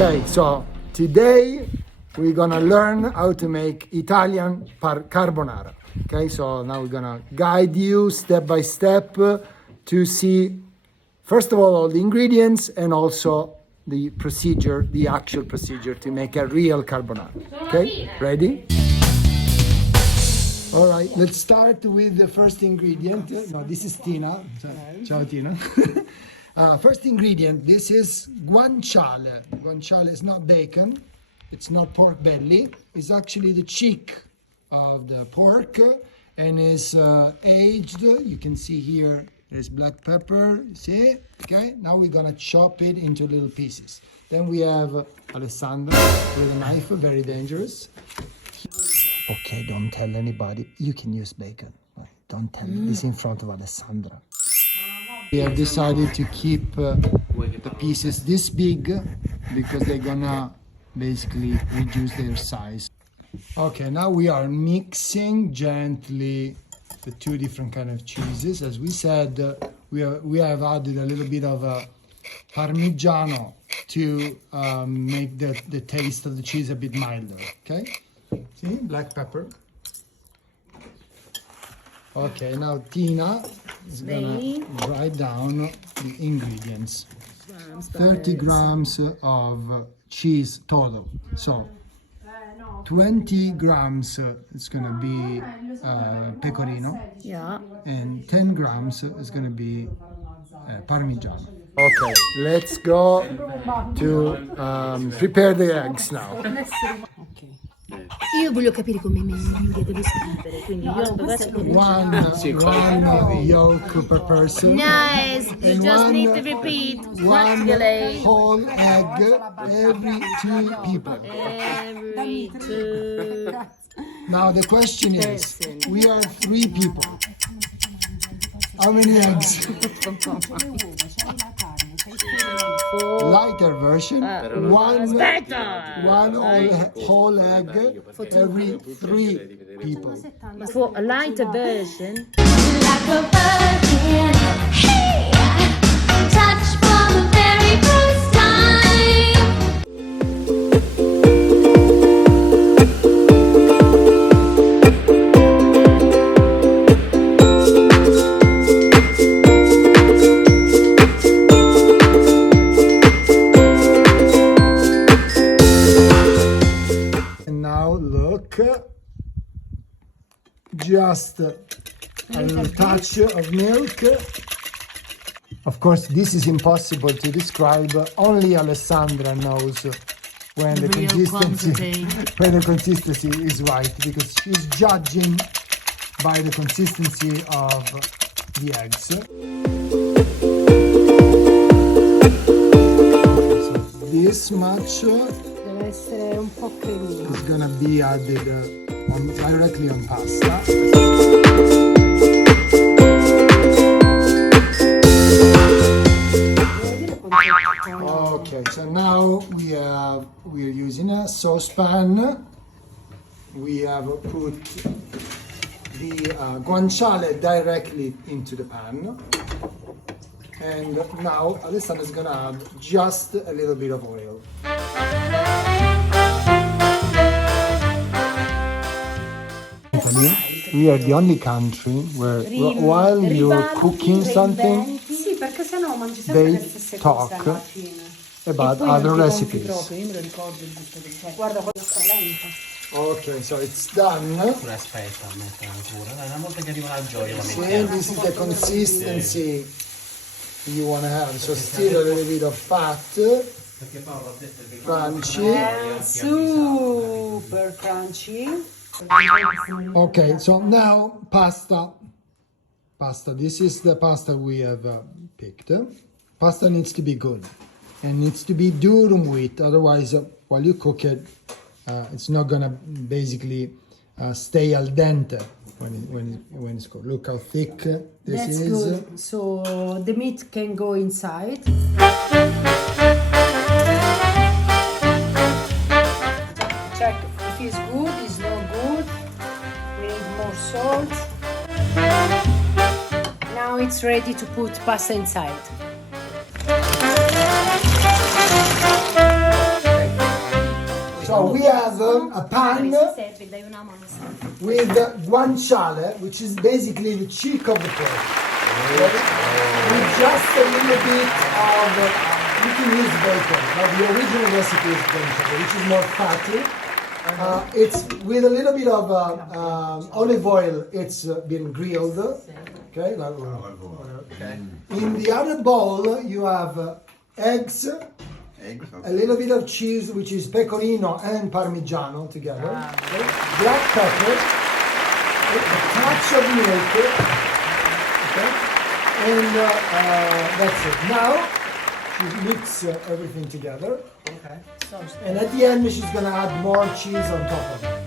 Okay, so today we're gonna learn how to make Italian carbonara. Okay, so now we're gonna guide you step by step to see, first of all the ingredients and also the procedure, the actual procedure to make a real carbonara. Okay, ready? All right, let's start with the first ingredient. No, this is Tina. Ciao, Tina. First ingredient, this is guanciale. Guanciale is not bacon, it's not pork belly, it's actually the cheek of the pork and is aged. You can see here there's black pepper, see? Okay, now we're gonna chop it into little pieces. Then we have Alessandra with a knife, very dangerous. Okay, don't tell anybody, you can use bacon. Don't tell this in front of Alessandra. We have decided to keep the pieces this big because they're gonna basically reduce their size. Okay, now we are mixing gently the two different kind of cheeses. As we said, we have added a little bit of Parmigiano to make the taste of the cheese a bit milder. Okay, see, black pepper. Okay, now Tina is gonna write down the ingredients. 30 grams of cheese total. So 20 grams is gonna be pecorino. Yeah. And 10 grams is gonna be Parmigiano. Okay, let's go to prepare the eggs now. Io voglio capire come mi devo scrivere, quindi io one yolk per person. Nice, you just need to repeat. One whole egg every 2 people. Every two. Now the question is, we are 3 people. How many eggs? Lighter version, one whole egg every 3 people. For a lighter version. Like a virgin, hey, touch for the very first time. And now look, just a little touch of milk. Of course, this is impossible to describe. Only Alessandra knows when the consistency is right, because she's judging by the consistency of the eggs. So this much Deve essere un po' cremoso. is gonna be added directly on pasta. Okay, so now we are using a saucepan. We have put the guanciale directly into the pan. And now Alessandra is gonna add just a little bit of oil. Italy, we are the only country where while you're cooking something, Sì, perché sennò mangi sempre they le stesse talk cose alla fine. about Poi non other ti gonfi recipes. troppo, io me lo ricordo il gusto del tè. Guarda quella sta lenta. Okay, so it's done. Pure aspetta, mettere ancura. Dai, una volta che arriva la gioia la See, mettiamo. this is the consistency you want to have. So still a little bit of fat, Perché Paolo ha detto che crunchy. Super crunchy. Okay, so now pasta. Pasta. This is the pasta we have picked. Pasta needs to be good and needs to be durum wheat. Otherwise, while you cook it, it's not gonna basically stay al dente when it's cooked. Look how thick this That's is. good. So the meat can go inside. Check if it's good, it's not good. We need more salt. Now it's ready to put pasta inside. So we have a pan serve, dai una mano. with guanciale, which is basically the cheek of the pork. With just a little bit of, you can use bacon, but the original recipe is guanciale, which is more fatty. It's with a little bit of olive oil. It's been grilled. Okay. In the other bowl, you have eggs, a little bit of cheese, which is pecorino and parmigiano together. Okay. Black pepper, a touch of milk. Okay. And that's it. Now she mix everything together. Okay. And at the end, she's gonna add more cheese on top of it.